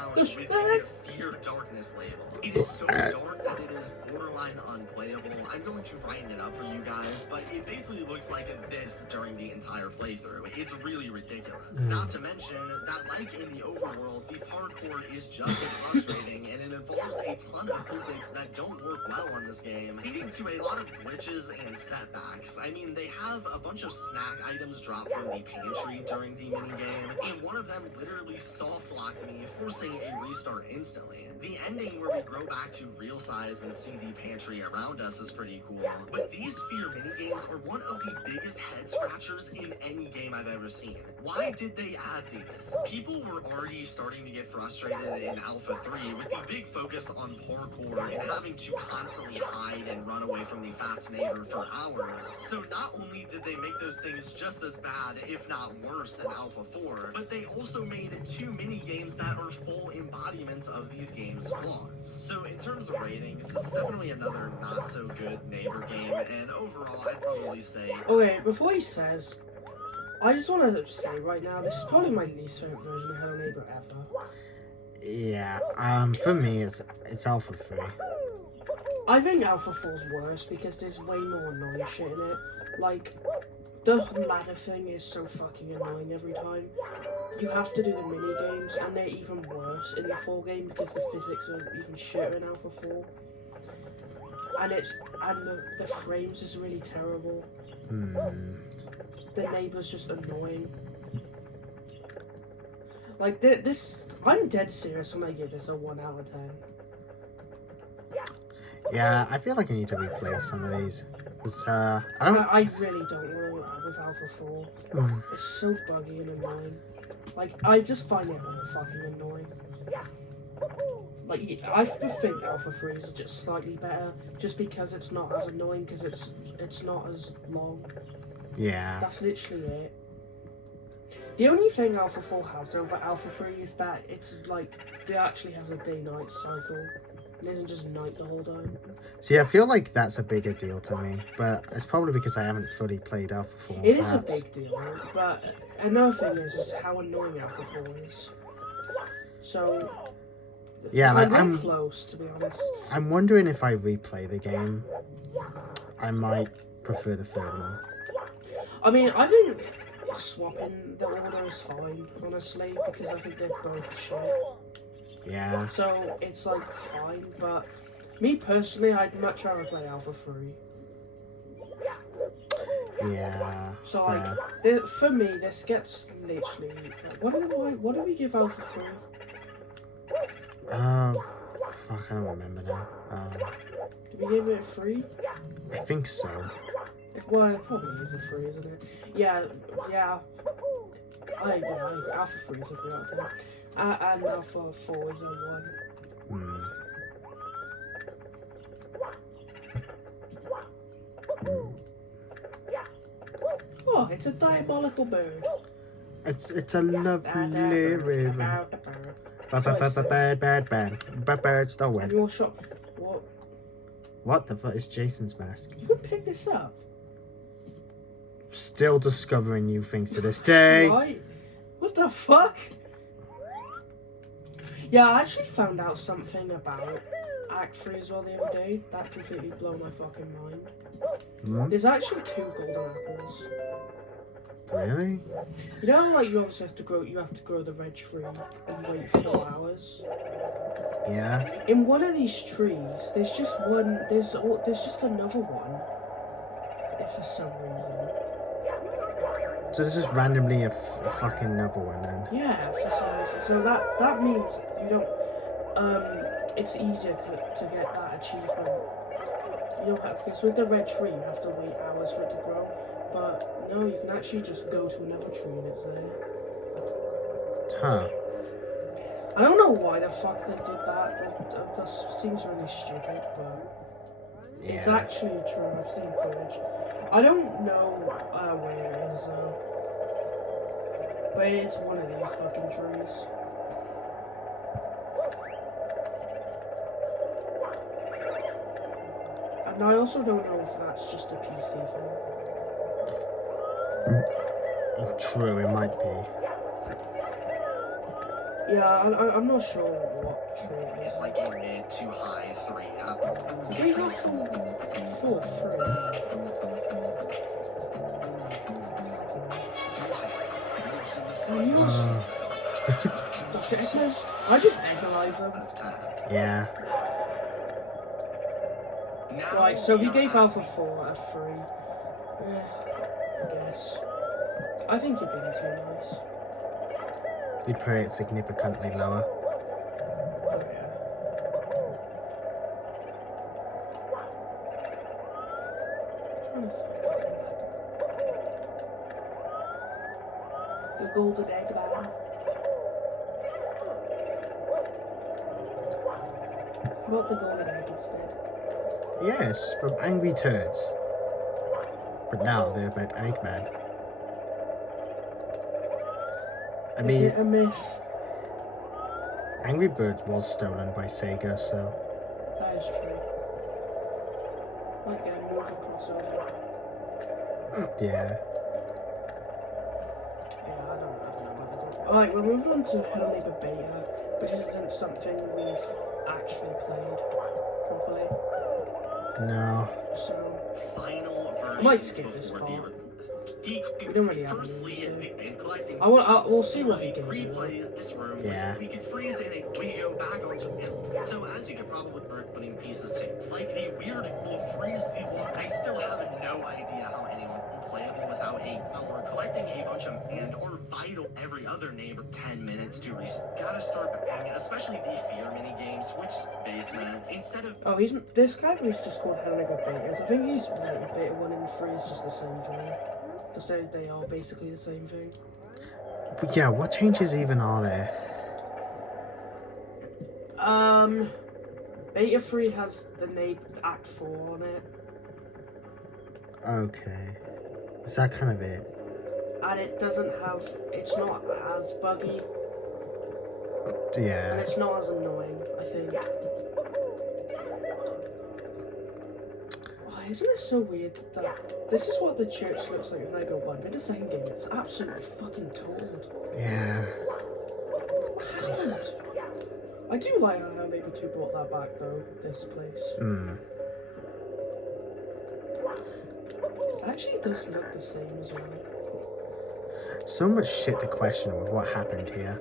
around with a Fear Darkness label. It is so dark that it is borderline unplayable. I'm going to brighten it up for you guys, but it basically looks like this during the entire playthrough. It's really ridiculous. Not to mention that, like in the overworld, the parkour is just as frustrating, and it involves a ton of physics that don't work well on this game, leading to a lot of glitches and setbacks. I mean, they have a bunch of snack items drop from the pantry during the minigame, and one of them literally soft-locked me, forcing a restart instantly. The ending where we grow back to real size and see the pantry around us is pretty cool, but these Fear minigames are one of the biggest head-scratchers in any game I've ever seen. Why did they add these? People were already starting to get frustrated in Alpha 3 with the big focus on parkour and having to constantly hide and run away from the fast neighbor for hours. So not only did they make those things just as bad, if not worse, in Alpha 4, but they also made 2 mini games that are full embodiments of these games' flaws. So in terms of ratings, this is definitely another not so good neighbor game, and overall I'd probably say... Okay, before he says, I just want to say right now, this is probably my least favorite version of Hello Neighbor ever. Yeah, for me, it's Alpha 3. I think Alpha 4's worse because there's way more annoying shit in it. Like, the ladder thing is so fucking annoying every time. You have to do the mini games, and they're even worse in the 4 game because the physics are even shitter in Alpha 4. And the frames is really terrible. The neighbor's just annoying. Like this, I'm dead serious when I give this a 1 out of 10. Yeah, I feel like I need to replay some of these. Cause, I really don't know with Alpha 4. It's so buggy and annoying. Like, I just find it all fucking annoying. Like, I think Alpha 3 is just slightly better, just because it's not as annoying, because it's not as long. Yeah. That's literally it. The only thing Alpha 4 has over Alpha 3 is that it's like, it actually has a day-night cycle. It isn't just night the whole time. See, I feel like that's a bigger deal to me, but it's probably because I haven't fully played Alpha 4. It is a big deal, but another thing is how annoying Alpha 4 is. So, yeah, like, I'm close, to be honest. I'm wondering if I replay the game, I might prefer the third one. I mean, I think swapping the order is fine, honestly, because I think they're both shit. Yeah. So, it's like fine, but me personally, I'd much rather play Alpha 3. Yeah. So, like, for me, this gets literally... what do we give Alpha 3? Fuck, I don't remember now. Did we give it a 3? I think so. Well, it probably is a 3, isn't it? Yeah. Alpha 3 is a 3 out of 10. And Alpha 4 is a 1. Oh, it's a diabolical bird. It's a lovely river. Birds don't win. And your shot. What? What the fuck is Jason's mask? You can pick this up. Still discovering new things to this day. Right? What the fuck? Yeah, I actually found out something about Act 3 as well the other day. That completely blew my fucking mind. There's actually 2 golden apples. Really? You know, like, you obviously have to grow the red tree and wait 4 hours. Yeah. In one of these trees, there's just just another one. If for some reason. So this is randomly a fucking another one then? Yeah, for some reason. So that means you don't, it's easier to get that achievement. You don't have, because with the red tree, you have to wait hours for it to grow. But no, you can actually just go to another tree and it's there. Huh. I don't know why the fuck they did that. That seems really stupid, but Yeah. it's actually true. I've seen footage. I don't know where it is, but it's one of these fucking trees. And I also don't know if that's just a PC thing. True, it might be. Yeah, I'm not sure what tree it It's is. like a mid to high 3. He gave out for free. Oh, you Uh, Dr. Eggers? I just Eggerize him. Out of 10. yeah. Now Right, so he we are gave at Alpha 4 a 3. Yeah, I guess. I think you're being too nice. You'd put it significantly lower. Oh, yeah. I'm trying to find the golden egg man. How about the golden egg instead? Yes, from Angry Turds. But now they're about Eggman. I Is mean, it a myth? Angry Birds was stolen by Sega, so That is true. Like a movie crossover. yeah. Yeah, I don't know about the good. Alright, we're moving on to Hello Neighbor Beta, which isn't something we've actually played properly. No. So, final version. I might skip this part. We don't really have Firstly, any, so. in collecting We'll see what he can do. replay this room. Yeah. We could freeze in and we go back onto it. So as you could probably putting pieces to, it's like the weird will freeze the wall. I still have no idea how anyone can play it without we're collecting a bunch of and or vital every other neighbor 10 minutes to gotta start banging, especially the fear mini games, which basement instead of oh, this character is just called Hello Neighbor Betas. I think he's rated Beta 1 and 3 is just the same thing. Just they are basically the same thing. But yeah, what changes even are there? Beta 3 has the Act 4 on it. Okay. Is that kind of it? And it doesn't have, it's not as buggy, and Yeah. it's not as annoying, I think. Oh, isn't it so weird that this is what the church looks like in Lego 1, but in the second game it's absolutely fucking told. Yeah. What happened? I do like how Neighbor 2 brought that back though, this place. Hmm. It actually does look the same as well. So much shit to question with what happened here.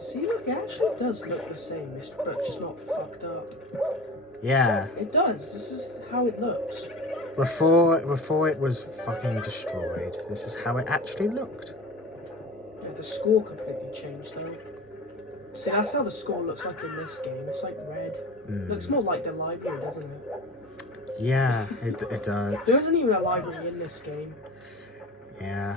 See, look, it actually does look the same, but just not fucked up. Yeah. It does, this is how it looks. Before it was fucking destroyed, this is how it actually looked. Yeah, the score completely changed though. See, that's how the score looks like in this game. It's like red. Mm. Looks more like the library, doesn't it? Yeah, it does. There isn't even a library in this game. Yeah.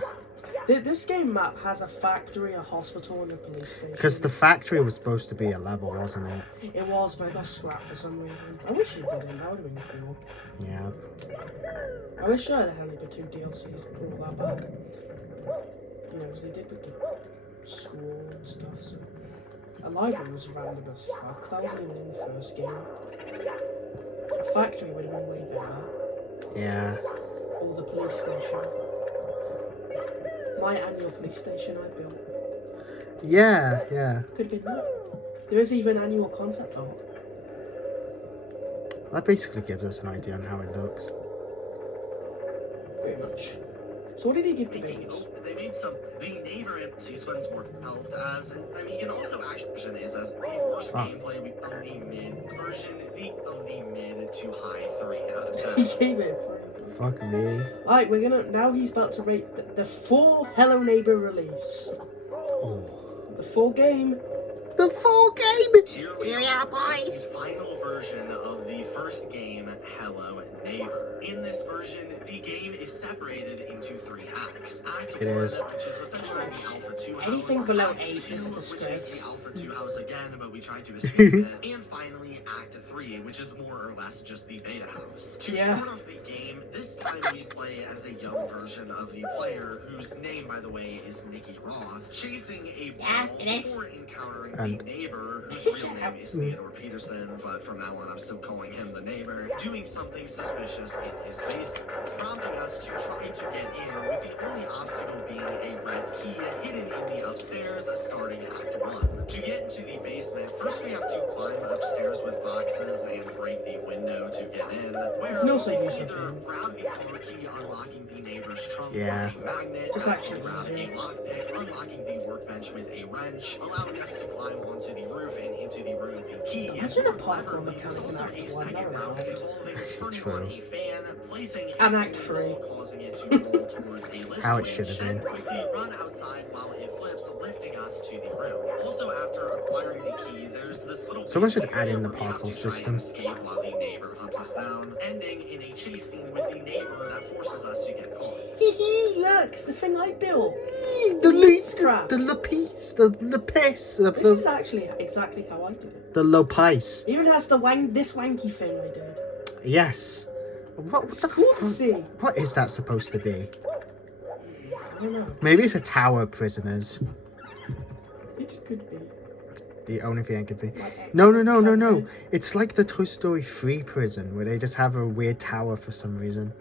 This game map has a factory, a hospital, and a police station. Because the factory was supposed to be a level, wasn't it? It was, but it got scrapped for some reason. I wish it didn't. That would have been cool. Yeah. I wish the Hello Neighbor 2 DLCs brought that back. You know, as they did with the school and stuff. So. A library was random as fuck. That wasn't even in the first game. A factory would have been way better. Yeah. Or the police station. My annual police station I built. Yeah, yeah. Could have been that. There is even annual concept art. That basically gives us an idea on how it looks. Pretty much. So what did he give the making babies? they made some the neighbor MC spends more helped as and I mean and also action is as the worst gameplay we found the mid version the mid to high 3 out of 10. He gave it 3. Fuck me. Alright, we're gonna, now he's about to rate the full Hello Neighbor release. Oh. The full game. The full game! Here we are, boys! The final version of the first game, Hello Neighbor. In this version, the game is separated into 3 acts. Act 1, It is. which is essentially the Alpha 2 house. Anything below Act 8 is a 2, which is disgrace. the Alpha 2 house again, but we tried to escape it. And finally, Act 3, which is more or less just the beta house. To Yeah. start off the game, this time we play as a young version of the player, whose name, by the way, is Nikki Roth, chasing a ball before encountering And- the neighbor whose real name is Theodore Peterson, but from now on I'm still calling him the neighbor, doing something suspicious in his basement, prompting us to try to get in, with the only obstacle being a red key hidden in the upstairs starting Act 1. To get into the basement, first we have to climb upstairs with boxes and break the window to get in, where You can also we use either something. grab the car key unlocking the neighbor's trunk Yeah. with a magnet, Just actually grab use a it. lockpick, unlocking the workbench with a wrench, allowing us to climb onto the roof and into the room with the key. Imagine a parkour Cleverly, mechanic there's in also Act a 1, second that would round work. involving turning True. on a fan, placing And a Act ball, 3. causing it to roll towards a lift How it switch, should have been. and quickly run outside while it flips, lifting us to the room. Also, after acquiring the key, there's this little Someone should basement add in area the where we have parkour to try system. and escape while the neighbor hunts us down, ending in a chase scene with the neighbor that forces us to get caught. Hee hee, look, it's the thing I built. The Leeds crap. the lapis, the lapis, This is actually exactly how I did it. the lopis. It even has this wanky thing I did. Yes. What It's the cool to fuck? see. What is that supposed to be? I don't know. Maybe it's a tower of prisoners. It could be. The only thing I can think. Like No. It's like the Toy Story 3 prison where they just have a weird tower for some reason.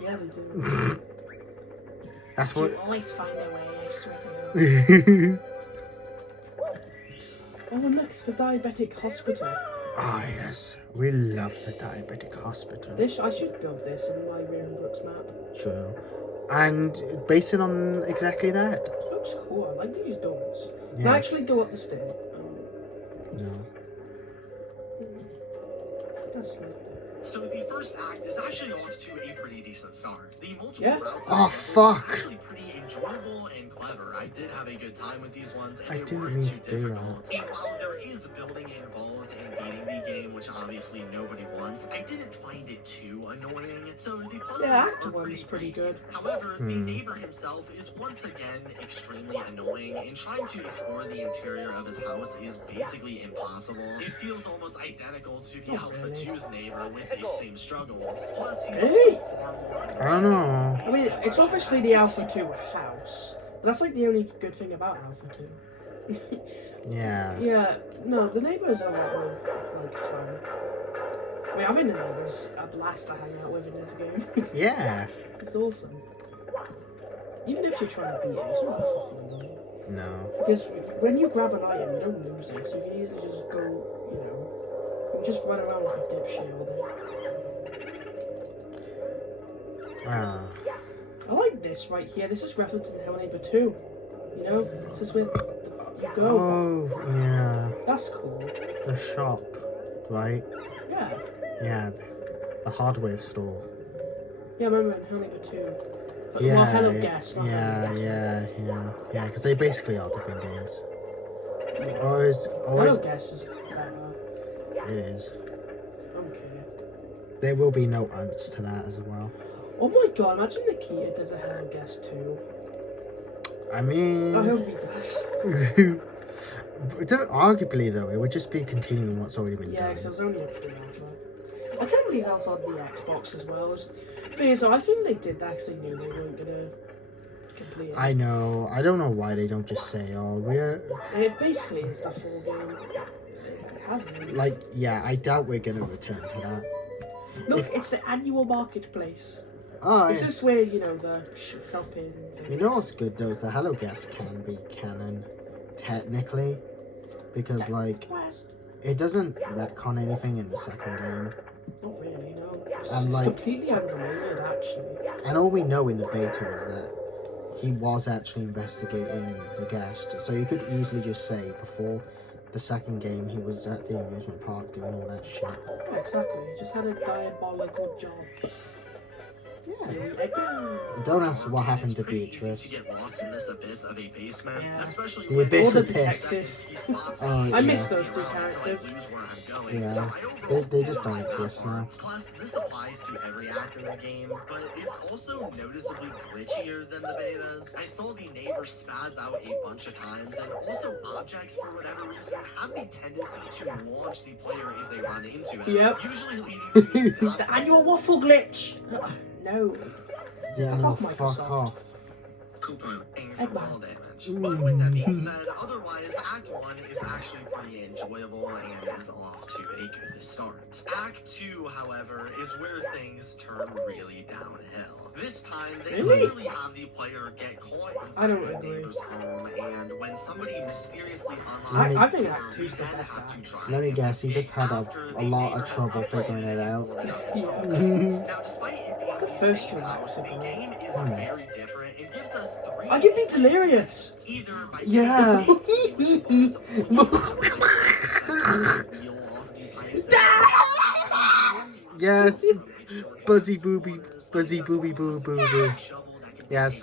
Yeah, they do. That's You what. always find a way, I swear to God. Oh, and look, it's the diabetic hospital. Ah, yes. We love the diabetic hospital. I should build this in my Reardon Brooks map. True. And base it on exactly that. It looks cool. I like these doors. Can Yeah. I actually go up the stair? No. That's lovely. So the first act is actually off to a pretty decent start. The multiple Yeah. routes Oh, are fuck. actually pretty enjoyable and clever. I did have a good time with these ones, and I they didn't weren't mean too to do difficult. And while there is building involved in beating the game, which obviously nobody wants, I didn't find it too annoying. So the puzzles Yeah, Act are 1 is pretty good. However, the Hmm. neighbor himself is once again extremely annoying, and trying to explore the interior of his house is basically impossible. It feels almost identical to the Oh, Alpha really? 2's neighbor with the same struggles. Plus, he's Really? also far more I don't know. I mean, it's obviously the Alpha 2 house. But that's like the only good thing about Alpha 2. Yeah. Yeah, no, the neighbours are a lot more, like, fun. I mean, having the neighbours a blast to hang out with in this game. Yeah. It's awesome. Even if you're trying to beat it, it's not that fucking annoying. No. Because when you grab an item, you don't lose it, so you can easily just go, you know, you just run around like a dipshit all day. Ah. I like this right here. This is referencing Hello Neighbor 2. You know, this is where you go. Oh, yeah. That's cool. The shop, right? Yeah. Yeah. The hardware store. Yeah, I remember in Hello Neighbor 2. But, Yeah. well, Hello Guest, not Hello Yeah, Neighbor 2. yeah. Because they basically are different games. Yeah. Always. Hello Guest is better. It is. Okay. There will be no ants to that as well. Oh my god, imagine Nikita does a Hello Guest 2. I mean. I hope he does. Arguably, though, it would just be continuing what's already been Yeah, done. because there's only a pre-alpha. I can't believe that's on the Xbox as well. Thing is, though, I think they did that because they knew they weren't gonna complete it. I know. I don't know why they don't just say, "Oh, we're It basically is the full game. It hasn't. like." Yeah, I doubt we're gonna return to that. Look, it's the annual marketplace. Oh, This yeah. is where, you know, the shopping. You know what's good though is the Hello Guest can be canon, technically, because like West. it doesn't retcon anything in the second game, Not really, no. It's, And, it's like- completely unrelated, actually. and all we know in the beta is that he was actually investigating the guest, so you could easily just say before the second game he was at the amusement park doing all that shit. Yeah, exactly. He just had a diabolical job. Yeah. Here we go. Don't ask what happened It's to pretty easy Beatrice. to get lost in this abyss of a basement, Yeah. especially The when abyss Or the of piss. detective. he spots Oh, me. I miss Chasing those me two around until I characters. lose where I'm going. Yeah. So I overall They do just don't like that exist now. part. Plus, this applies to every act in the game, but it's also noticeably glitchier than the betas. I saw the neighbor spaz out a bunch of times, and also objects, for whatever reason, have the tendency to launch the player if they run into it. Yep. Usually leading to The annual waffle glitch. No. Yeah, Fuck no, off, fuck Microsoft. off. coupon for Eggman. fall damage. challenge. But with that being said, otherwise, Act 1 is actually pretty enjoyable and is off to a good start. Act 2, however, is where things turn really downhill. This time, they Really? clearly have the player get caught I inside don't the agree. neighbor's home, and when somebody mysteriously unlocks I the think door, Act 2's we the then best have to act. try Let me and guess, he just escape had after a the lot neighbor of has trouble upgraded figuring it out. Now, despite it being The the first same two house, the acts are game is Hmm. very different. It gives us 3 I can be delirious. either by Yeah. Yes. Buzzy booby, buzzy booby boo boo boo. Yes.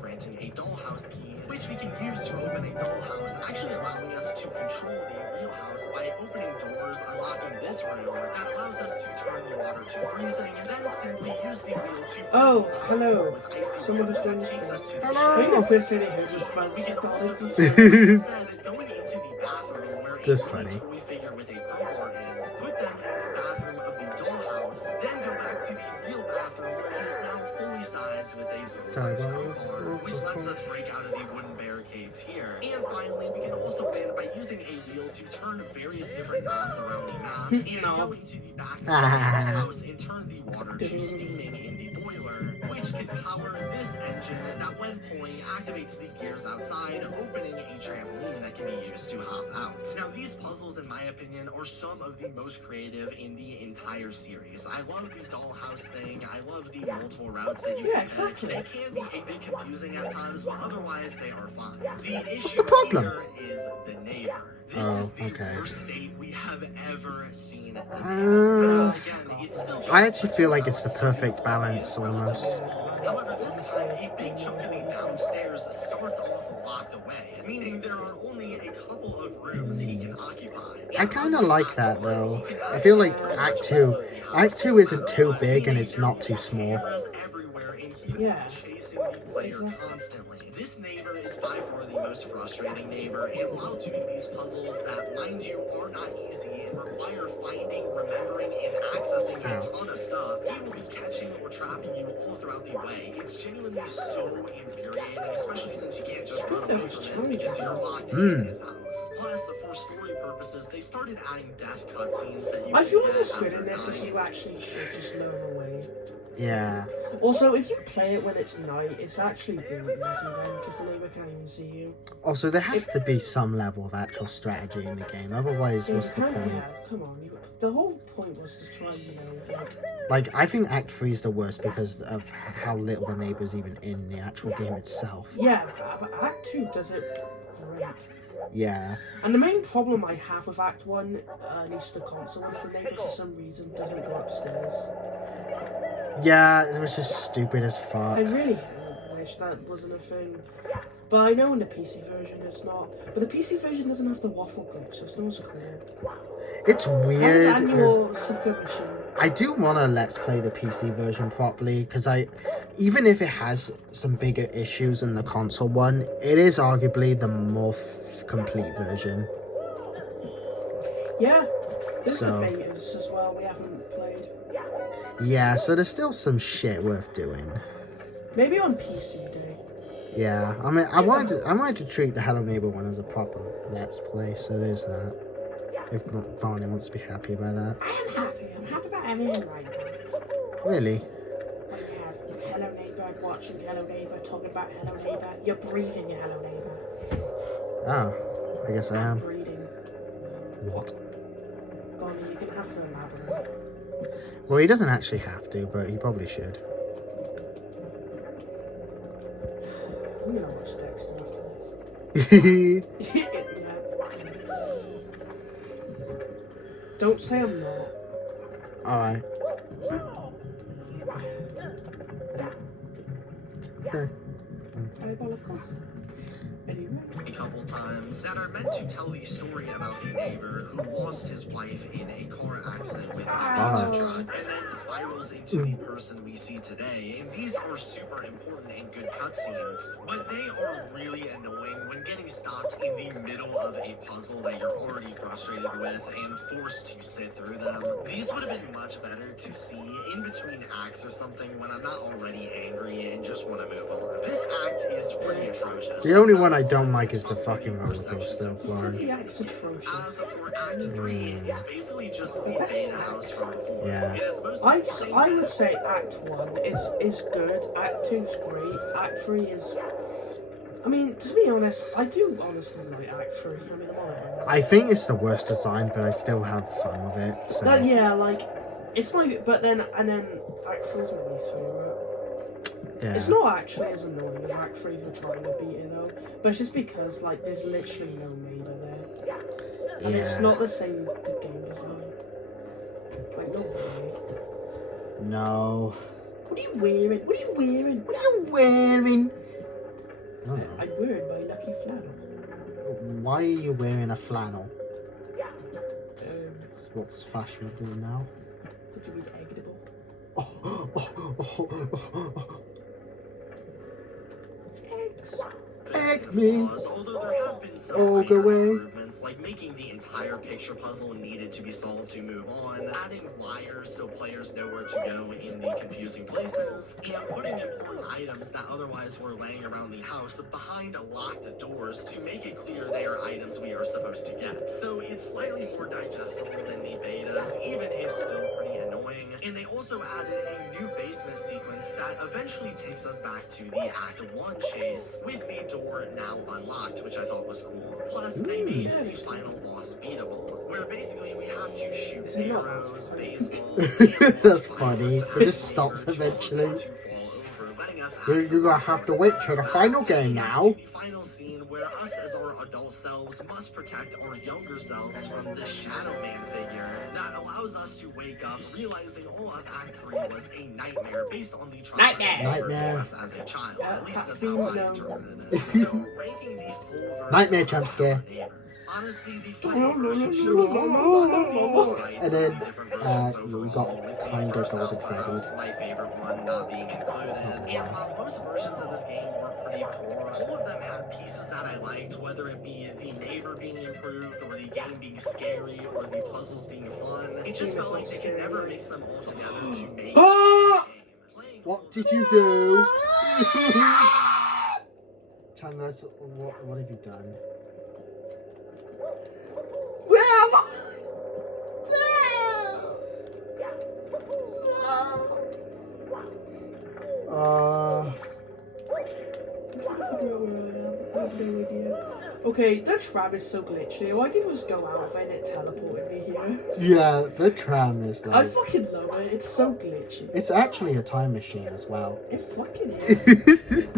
Granting a dollhouse key, which we can use to open a dollhouse, actually allowing us to control the real house by opening doors, unlocking this room that allows us to turn the water to freezing, and then simply use the wheel to Oh, fill the hello. with icy Someone water is doing that the takes stream. us to the Hello. I think ship. the first thing I heard was Buzz We can also Darts. discuss instead going into the bathroom where That's a funny. toy figure with a crowbar is, put them in the bathroom of the dollhouse, then go back to the real bathroom where he is now fully sized with a full-size crowbar, which lets us break out of the wooden barricades here. And finally, we can also win by using a wheel to turn various different knobs around the map and go into the back of the house and turn the water to steaming in the boiler, which can power this engine that when pulling activates the gears outside, opening a trampoline that can be used to hop out. Now these puzzles, in my opinion, are some of the most creative in the entire series. I love the dollhouse thing, I love the multiple routes that you Yeah, can exactly. pick. They can be a bit confusing at times, but otherwise they are fine. The issue the problem? here is the neighbor. This Oh, is the okay. worst state we have ever seen. Uh, Again, it's still I actually feel like it's the perfect balance almost. However, this time, a big chunk of the downstairs starts off locked away, meaning there are only a couple of rooms he can occupy. I kind of like that though. I feel like Act 2 isn't too big and it's not too small. Cameras everywhere, and he will Yeah. be chasing the player Exactly. constantly. This neighbor is by far the most frustrating neighbor, and while doing these puzzles that, mind you, are not easy and require finding, remembering, and accessing a ton of stuff, he will be catching or trapping you all throughout the way. It's genuinely so infuriating, especially since you can't just run away from it because you're locked in his house. Plus, for story purposes, they started adding death cutscenes that you I feel can like get the squid after in this is dying. you actually should just learn away. Yeah. Also, if you play it when it's night, it's actually really easy then because the neighbor can't even see you. Also, there has to be some level of actual strategy in the game. Otherwise, Yeah, what's the point? yeah, come on. The whole point was to try, Like, I think Act 3 is the worst because of how little the neighbor's even in the actual game itself. yeah, but Act 2 does it great. Yeah. And the main problem I have with Act 1, at least the console, is the neighbor for some reason doesn't go upstairs. Yeah, it was just stupid as I fuck. really wish that wasn't a thing. But I know in the PC version it's not. But the PC version doesn't have the waffle glitch, so it's not as cool. It's How's weird. annual Super Mission? I do want to let's play the PC version properly because even if it has some bigger issues than the console one, it is arguably the more complete version. Yeah, there's So- the betas as well we haven't played. Yeah, so there's still some shit worth doing. Maybe on PC Day. Yeah, I mean, I wanted to treat the Hello Neighbor one as a proper let's play, so there's that. If not, Barney wants to be happy about that. I am happy. I'm happy about everything right now. Really? Like you have Hello Neighbor, watching Hello Neighbor, talking about Hello Neighbor. You're breathing your Hello Neighbor. Oh, I guess I am. Breeding. What? Bonnie, you're gonna have to elaborate. Well, he doesn't actually have to, but he probably should. I'm gonna watch Dexter after this. Yeah. Don't say I'm not. Alright. Okay. Diabolicals. Anyway. A couple times that are meant to tell the story about a neighbor who lost his wife in a car accident with a pizza Oh. truck and then spirals into the person we see today, and these are super important and good cutscenes, but they are really annoying when getting stopped in the middle of a puzzle that you're already frustrated with and forced to sit through them. These would have been much better to see in between acts or something when I'm not already angry and just want to move on. This act is pretty atrocious. The only one I don't like is the fucking roller coaster You said one. the act's atrocious. As for Act 3, it's basically just the beta house from before. Yeah. It is mostly I would say Act 1 is good, Act 2's great, Act 3 is... I mean, to be honest, I do honestly like Act 3. I mean, I'm alright. I think it's the worst design, but I still have fun with it. So. That, yeah, like, it's my... But then, and then Act 4 is my least favourite. Yeah. It's not actually as annoying as Act 3 for trying to beat it though, but it's just because, like, there's literally no neighbour there. And it's Yeah. not the same game design. Like, not really. No. What are you wearing? What are you wearing? What are you wearing? I don't know. I'm wearing my lucky flannel. Why are you wearing a flannel? Um, It's what's fashionable now. did you read Eggable? Eggs. Egg me. Although there have been some All the minor way. improvements, like making the entire picture puzzle needed to be solved to move on, adding wires so players know where to go in the confusing places, and putting important items that otherwise were laying around the house behind locked doors to make it clear they are items we are supposed to get. So it's slightly more digestible than the betas, even if still pretty annoying. And they also added a new basement sequence that eventually takes us back to the Act 1 chase, with the door now unlocked, which I thought was cool. Plus, they made the final boss beatable, where basically we have to shoot Is it not arrows, boss time? baseballs, and That's launch funny. fireworks It just at stops the eventually. to fall over, letting us You're access gonna have to wait till the final game now. the final scene where us as our adult selves must protect our younger selves from the Shadow Man figure that allows us to wake up realizing all of Act 3 was a nightmare based on the trauma Nightmare. us as a child. At least that's Happy how I no. interpreted it. So ranking the full version Nightmare of jump scare. Our Neighbor, honestly, the final version shows And then, we got kinda Golden Freddy's. My favorite one not being included. And while most versions of this game were pretty poor, all of them had pieces that I liked, whether it be the neighbor being improved, or the game being scary, or the puzzles being fun. It just felt like they could never mix them all together to make Ah! a game. Playing What did you do? Chandler, what have you done? Where am I? Uh, I'm trying to figure out where I am. I have no idea. Okay, the tram is so glitchy. All I did was go out of it and it teleported me here. yeah, the tram is I like... fucking love it. It's so glitchy. It's actually a time machine as well. It fucking is.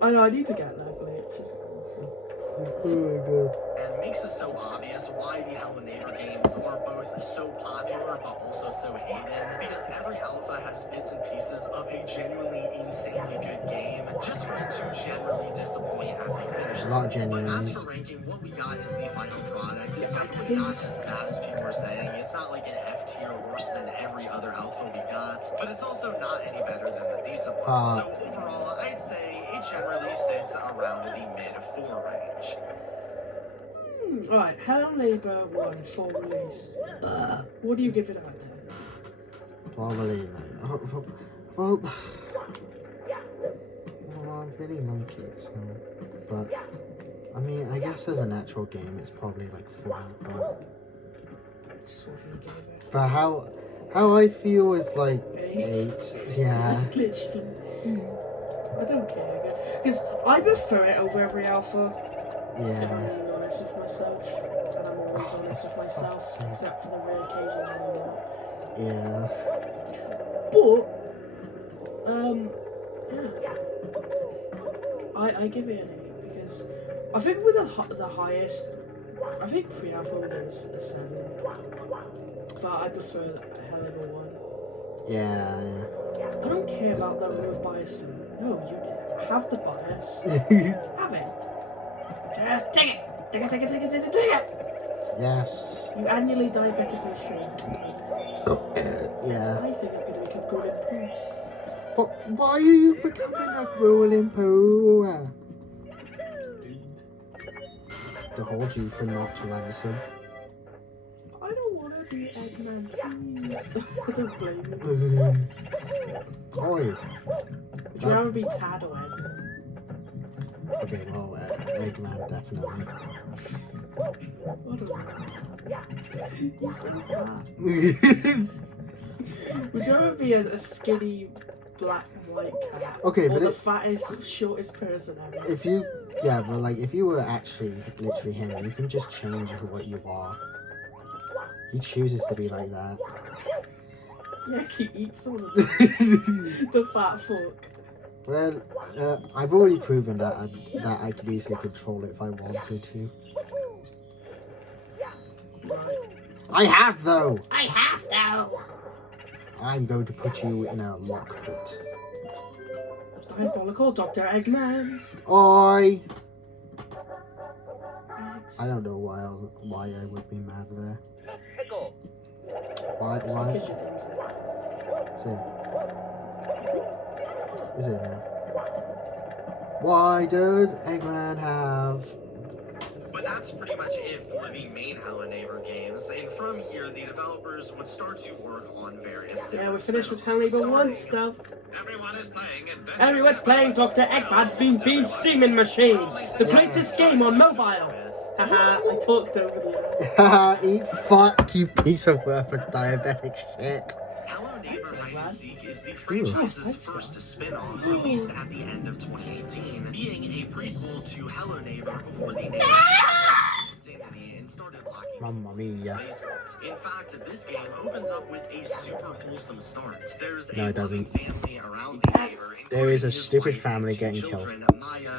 I know, I need to get that glitch. It's awesome. Oh my god. and makes it so obvious why the Hello Neighbor games are both so popular but also so hated, because every alpha has bits and pieces of a genuinely insanely good game, just for it to generally disappoint at the finish A lot of line. But as genuines. for ranking, what we got is the final product. It's definitely not as bad as people are saying. It's not like an F tier worse than every other alpha we got, but it's also not any better than the decent one. So overall, I'd say it generally sits around the mid-4 range. Alright, Hello Neighbor 1 full release. What do you give it out of 10? Probably, mate. Well, I really like it, so... But, I mean, I guess as an actual game, it's probably like 4, but... Just what do you give it? But how I feel is like 8, yeah. Literally. I don't care. Because I prefer it over every alpha. If I'm Yeah. being honest with myself. And I'm always honest with myself. Except for the rare occasions I'm not. Yeah. But, yeah. I give it an 8 because I think with the highest, I think pre-alpha would give us a 7. But I prefer Hello Neighbor 1. Yeah. I don't care about the remove bias thing. No, you have the bias. Have it. Just take it. Take it, take it, take it, take it, take it. Yes. You annually diabetically shake. Yeah. I think I'm gonna become Golden Poo. But why are you becoming a grueling poo? To hold you for not ransom. I don't want to be Eggman, please. I don't blame you. Oi. Would you rather be Tad or Eggman? Okay, well, Eggman, definitely. I don't know. You're so fat. Would you rather be a skinny black and white cat? Okay, or but the if- fattest, shortest person ever? If you, yeah, but like, if you were actually literally him, you can just change what you are. He chooses to be like that. Yes, he eats all of them. The fat fuck. Well, I've already proven that I could easily control it if I wanted to. Right. I have, though! I have though! I'm going to put you in a lock pit. Diabolical Dr. Eggman's. Oi! Eggs. I don't know why I would be mad there. Why? Because your name's Egg. Is it now? Why does Eggman have? But that's pretty much it for the main Hello Neighbor games, and from here the developers would start to work on various different Yeah, we're finished with Hello spin-offs, Neighbor 1 starting- stuff. Everyone is playing Adventure Everyone's playing Dr. Eggman's Bean Steaming Machine. The greatest game on mobile. Haha, I talked over the ad. Haha, eat fuck, you piece of worthless diabetic shit. Hello Neighbor Thanks, Hide Eggman. and Seek is the franchise's thanks, first spin-off, released at the end of 2018, being a prequel to Hello Neighbor before the name insanity and started locking Mamma mia. basement. In fact, this game opens up with a super wholesome start. There's No, a it doesn't. loving family around the neighbor. There is a including his stupid wife family and two getting killed. children, Maya